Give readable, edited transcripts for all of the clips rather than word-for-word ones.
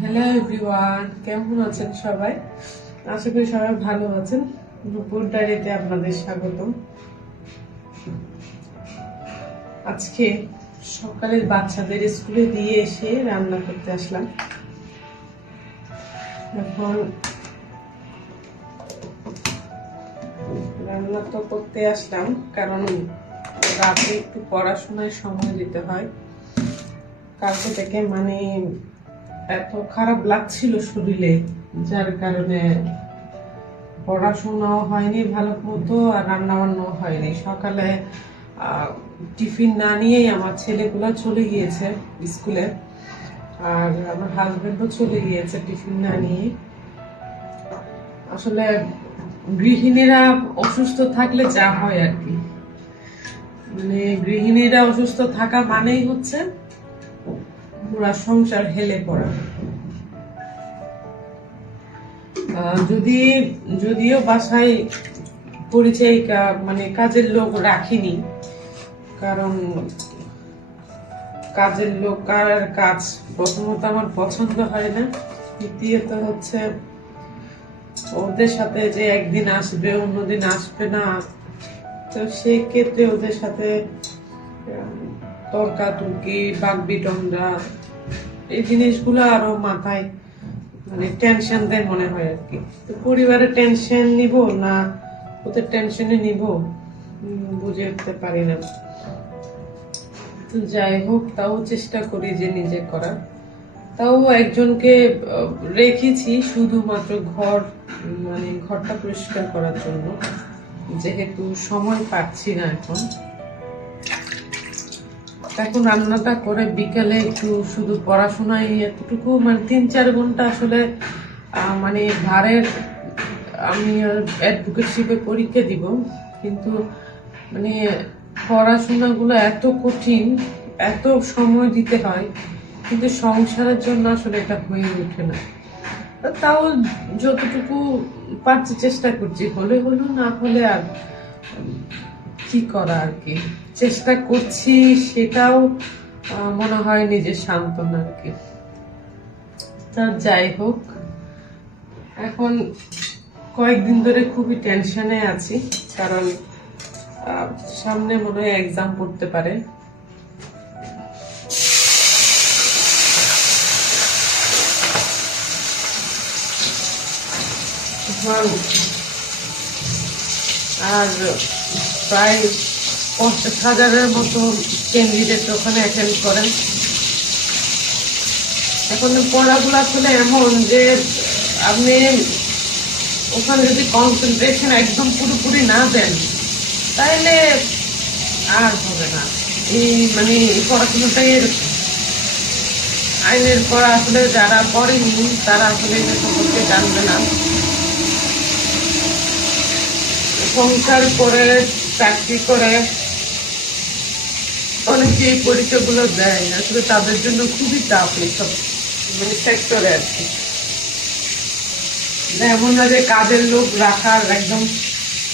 Hello everyone, কেমন আছেন সবাই? আশা করি সবাই ভালো আছেন। দুপুর ডায়েরিতে আপনাদের স্বাগতম। আজকে সকালে বাচ্চাদের স্কুলে দিয়ে এসে রান্না করতে আসলাম। এখন রান্না তো করতে আসলাম কারণ রাতে একটু পড়াশোনায় সময় দিতে হয়। কালকে থেকে এত খারাপ লাগছিল শরীরে, যার কারণে পড়াশোনাও হয়নি ভালো মতো আর রান্না বান্নাও হয়নি। সকালে টিফিন না নিয়েই আমার ছেলেগুলো চলে গিয়েছে স্কুলে, আর আমার হাজবেন্ডও চলে গিয়েছে টিফিন না নিয়ে। আসলে গৃহিণীরা অসুস্থ থাকলে যা হয় আর কি, গৃহিণীরা অসুস্থ থাকা মানেই হচ্ছে পুরা সংসার হেলে পড়া। যদিও বাসায় পরিচায়িকা কাজের লোক রাখিনি, কারণ কাজের লোক আর কাজ প্রথমত আমার পছন্দ হয় না, দ্বিতীয়ত হচ্ছে ওদের সাথে যে একদিন আসবে অন্যদিন আসবে না, তো সেই ক্ষেত্রে ওদের সাথে তর্কাতর্কি বাকবিতণ্ডা এই জিনিসগুলো আরো মাথায় টেনশন দেয় মনে হয় আর কি। তো পরিবারের টেনশন নিব না ওদের টেনশনে নিব বুঝে উঠতে পারি না। তো যাই হোক, তাও চেষ্টা করি যে নিজে করার। তাও একজনকে রেখেছি শুধুমাত্র ঘরটা পরিষ্কার করার জন্য, যেহেতু সময় পাচ্ছি না এখন রান্নাটা করে বিকেলে একটু শুধু পড়াশোনায় এতটুকু 3-4 ঘন্টা আসলে ভারের আমি অ্যাডভোকেটশিপে পরীক্ষা দিব, কিন্তু পড়াশোনাগুলো এত কঠিন, এত সময় দিতে হয়, কিন্তু সংসারের জন্য আসলে এটা হয়ে ওঠে না। তাও যতটুকু পারছি চেষ্টা করছি, হলে হলো না হলে আর কি করা আর কি, চেষ্টা করছি সেটাও মনে হয় নিজের সান্ত্বনা আর কি। তা যাই হোক, এখন কয়েকদিন ধরে খুবই টেনশনে আছি, কারণ সামনে মনে হয় এক্সাম পড়তে পারে। আর প্রায় 50,000-এর মতো ক্যান্ডিডেট ওখানে অ্যাটেন্ড করেন। এখন পড়াগুলো আসলে এমন যে আপনি ওখানে যদি কনসেন্ট্রেশন একদম পুরোপুরি না দেন তাহলে আর হবে না। এই পড়াশোনাটাই এরকম। আইনের পড়া আসলে যারা পড়েনি তারা আসলে এটা সম্পর্কে জানবে না। সংসার করে চাকরি করে অনেকে এই পরীক্ষাগুলো দেয়, আসলে তাদের জন্য খুবই টাফ এইসব সেক্টরে আর কি। এমন না যে কাজের লোক রাখার একদম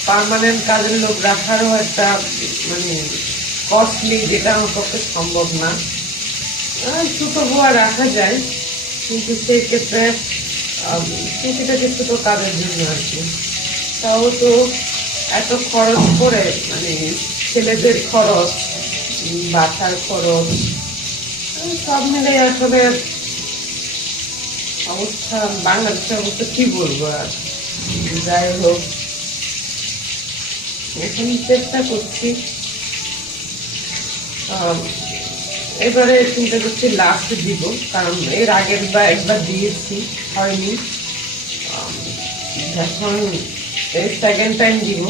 পার্মানেন্ট কাজের লোক রাখারও একটা কস্টলি, যেটা আমার পক্ষে সম্ভব না। ছোট বোয়া রাখা যায়, কিন্তু সেই ক্ষেত্রে টুকিটাকি ছোট কাজের জন্য আর কি। তাও তো এত খরচ করে ছেলেদের খরচ, বাসার খরচ, সব মিলে আসলে অবস্থা, বাংলাদেশের অবস্থা কি বলবো আর। যাই হোক, এখন চেষ্টা করছি, এবারে চিন্তা করছি লাস্ট দিব, কারণ এর আগের একবার দিয়েছি হয়নি, এখন সেকেন্ড টাইম দিব।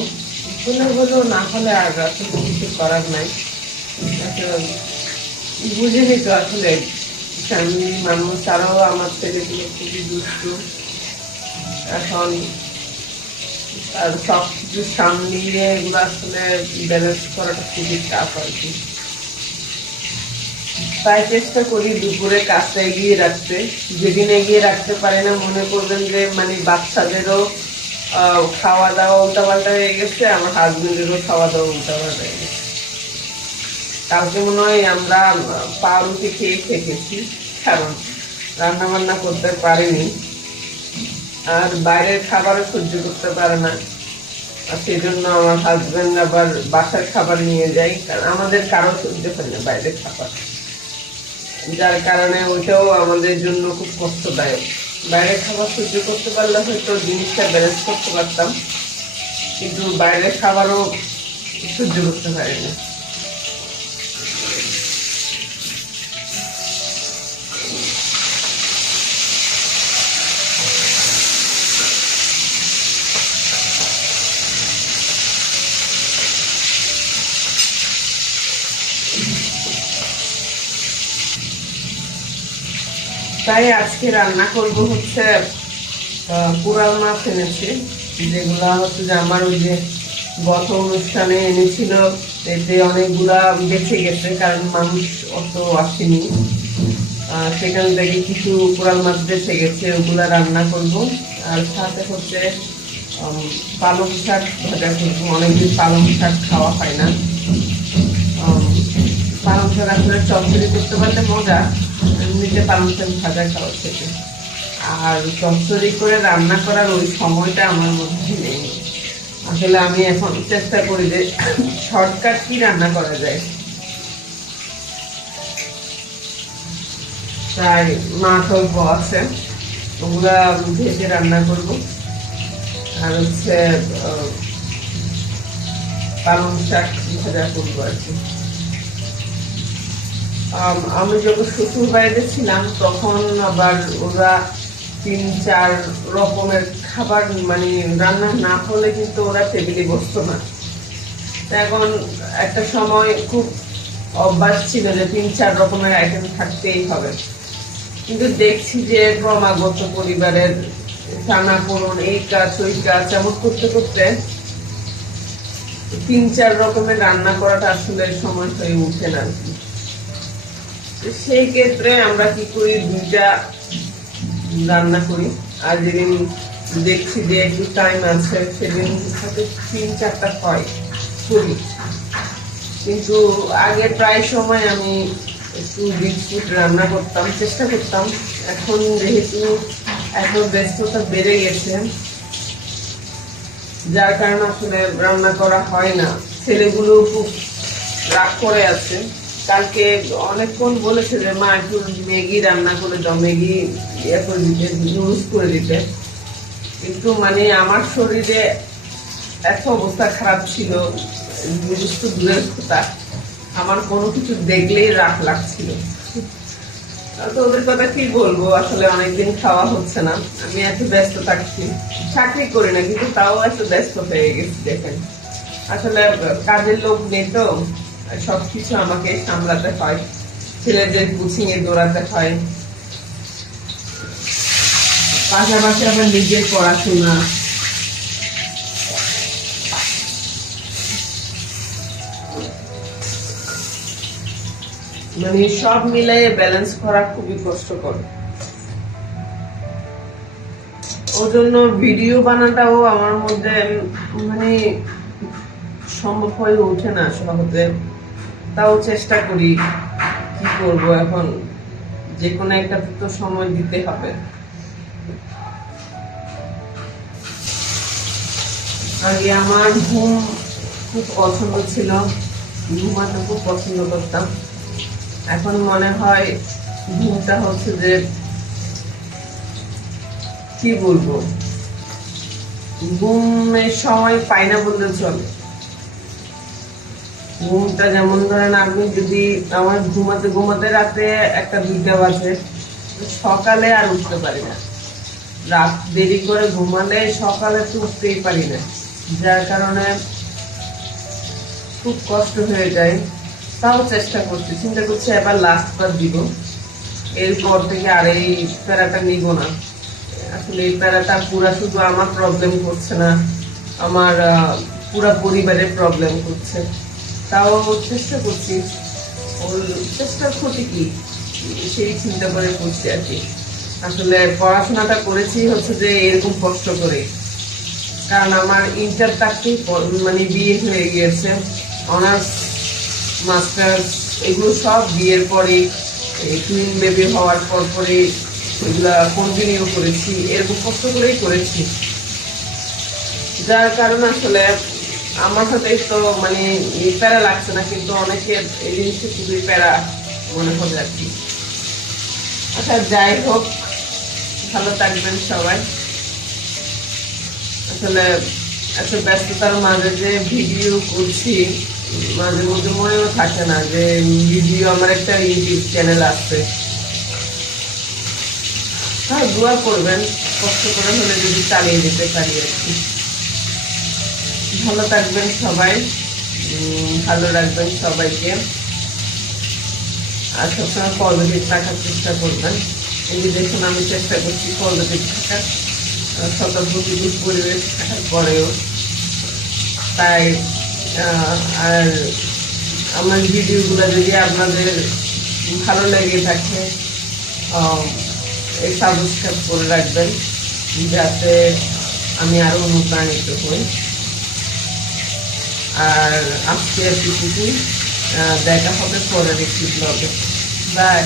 হলে হলো, না হলে আর আসলে কিছু করার নাই। বুঝিনি তো আসলে ফ্যামিলি মানুষ, আরও আমার ছেলেগুলো খুবই দুষ্ট। এখন আর সব কিছু সামলিয়ে এগুলো আসলে ব্যালেন্স করাটা খুবই টাফ আর কি। তাই চেষ্টা করি দুপুরে কাজটা এগিয়ে রাখতে। যেদিন এগিয়ে রাখতে পারি না, মনে করবেন যে বাচ্চাদেরও খাওয়া দাওয়া উল্টাপাল্টা হয়ে গেছে, আমার হাজবেন্ডেরও খাওয়া দাওয়া উল্টাপাল্টা হয়ে গেছে। কালকে মনে হয় আমরা পাউরুটি খেয়ে খেয়েছি, কারণ রান্না বান্না করতে পারিনি, আর বাইরের খাবারও সহ্য করতে পারে না। আর সেই জন্য আমার হাজবেন্ড আবার বাসার খাবার নিয়ে যায়, কারণ আমাদের কারো সহ্য হয় না বাইরের খাবার, যার কারণে ওইটাও আমাদের জন্য খুব কষ্টদায়ক। বাইরের খাবার সহ্য করতে পারলে হয়তো জিনিসটা ব্যালেন্স করতে পারতাম, কিন্তু বাইরের খাবারও সহ্য করতে পারি না। তাই আজকে রান্না করব হচ্ছে কোরাল মাছ এনেছি, যেগুলা হচ্ছে যে আমার ওই যে গত অনুষ্ঠানে এনেছিল, এতে অনেকগুলা বেঁচে গেছে কারণ মানুষ অত আসেনি। সেখান থেকে কিছু কোরাল মাছ বেঁচে গেছে, ওগুলা রান্না করব। আর সাথে হচ্ছে পালং শাক ভাজা করবো, অনেকদিন পালং শাক খাওয়া হয় না। পালং শাক আসলে চচ্চড়ি করতে পারলে মজা, এমনিতে পালং শাক ভাজা খাওয়া থেকে। আর চচ্চড়ি করে রান্না করার ওই সময়টা আমার মধ্যে নেই। আসলে আমি এখন চেষ্টা করি যে শর্টকাট কি রান্না করা যায়। তাই মাছ অল্প আছে, ওগুলা ভেজে রান্না করব। আর হচ্ছে পালং শাক ভাজা করবো আর কি। আমি যখন শ্বশুর বাড়িতে ছিলাম তখন আবার ওরা 3-4 রকমের খাবার, মানে রান্না না হলে কিন্তু ওরা টেবিলে বসতো না। এখন একটা সময় খুব অভ্যাস ছিল যে 3-4 রকমের আইটেম থাকতেই হবে, কিন্তু দেখছি যে ক্রমাগত পরিবারের টানাপোড়েন, এই কাজ ওই কাজ এমন করতে করতে 3-4 রকমের রান্না করাটা আসলে সময় হয়ে উঠে না। সেই ক্ষেত্রে আমরা কি করি, 2টা রান্না করি। আর যেদিন দেখছি যে একটু টাইম আছে সেদিন হয়তো 3-4টা হয় করি। কিন্তু আগে প্রায় সময় আমি একটু রিচ রান্না করতাম, চেষ্টা করতাম। এখন যেহেতু এত ব্যস্ততা বেড়ে গেছে, যার কারণে আসলে রান্না করা হয় না। ছেলেগুলো খুব রাগ করে আছে, কালকে অনেকক্ষণ বলেছে যে মা একটু ম্যাগি রান্না করে দাও, ম্যাগি ইয়ে করে দিতে, নুডলস করে দিতে। কিন্তু মানে আমার শরীরে এত অবস্থা খারাপ ছিল, নুডলস তো দূরের কথা, আমার কোনো কিছু দেখলেই রাগ লাগছিল। তো ওদের কথা কি বলবো, আসলে অনেকদিন খাওয়া হচ্ছে না। আমি এত ব্যস্ত থাকছি, চাকরি করি না কিন্তু তাও এত ব্যস্ত হয়ে গেছি। দেখেন আসলে কাজের লোক নেই তো, সবকিছু আমাকে সামলাতে হয়, ছেলেদের কোচিং এ দৌড়াতে হয়, পাশাপাশি আবার নিজের পড়াশোনা। মানে সব মিলাই ব্যালেন্স করা খুবই কষ্টকর। ওর জন্য ভিডিও বানাটাও আমার মধ্যে মানে সম্ভব হয়ে ওঠে না সহজে। তাও চেষ্টা করি, কি করব এখন, যে কোনো একটা তো সময় দিতে হবে। আগে আমার ঘুম খুব পছন্দ ছিল, ঘুমাতে খুব পছন্দ করতাম। এখন মনে হয় ঘুমটা হচ্ছে যে কি বলবো, ঘুমের সময় পাই না বললে চলে। ঘুমটা যেমন ধরেন, আমি যদি আমার ঘুমাতে ঘুমাতে রাতে 1-2টা বাজে, সকালে আর উঠতে পারি না। রাত দেরি করে ঘুমালে সকালে তো উঠতেই পারি না, যার কারণে খুব কষ্ট হয়ে যায়। তাও চেষ্টা করছি, চিন্তা করছি এবার লাস্ট বার দিব, এরপর থেকে আর এই প্যারাটা নিব না। আসলে এই প্যারাটা পুরা শুধু আমার প্রবলেম করছে না, আমার পুরা পরিবারের প্রবলেম করছে। তাও চেষ্টা করছি, ওর চেষ্টার ক্ষতি কি সেই চিন্তা করে করছি আর কি। আসলে পড়াশোনাটা করেছি হচ্ছে যে এরকম কষ্ট করে, কারণ আমার ইন্টার থাকতেই মানে বিয়ে হয়ে গিয়েছে, অনার্স মাস্টার্স এগুলো সব বিয়ের পরে, টুইন বেবি হওয়ার পর পরে এগুলা কন্টিনিউ করেছি, এরকম কষ্ট করেই করেছি, যার কারণে আসলে আমার সাথে তো মানে প্যারা লাগছে না, কিন্তু অনেকের এই জিনিসটা খুবই প্যারা মনে হবে আর কি। আচ্ছা যাই হোক, ভালো থাকবেন সবাই। আসলে এত ব্যস্ততার মাঝে যে ভিডিও করছি, মাঝে মধ্যে মনেও থাকে না যে ভিডিও, আমার একটা ইউটিউব চ্যানেল আছে। হ্যাঁ, দোয়া করবেন, কষ্ট করে হলে যদি চালিয়ে যেতে পারি আর কি। ভালো থাকবেন সবাই, ভালো রাখবেন সবাইকে, আর সবসময় পজিটিভ থাকার চেষ্টা করবেন। এই যে দেখুন, আমি চেষ্টা করছি পজিটিভ থাকার, সতর্কবিধি পরিবেশ থাকার পরেও। তাই আর আমার ভিডিওগুলো যদি আপনাদের ভালো লেগে থাকে, এই সাবস্ক্রাইব করে রাখবেন, যাতে আমি আরো অনুপ্রাণিত হই। আর আজকে এতটুকুই, দেখা হবে পরের একটি ব্লগে। বাই।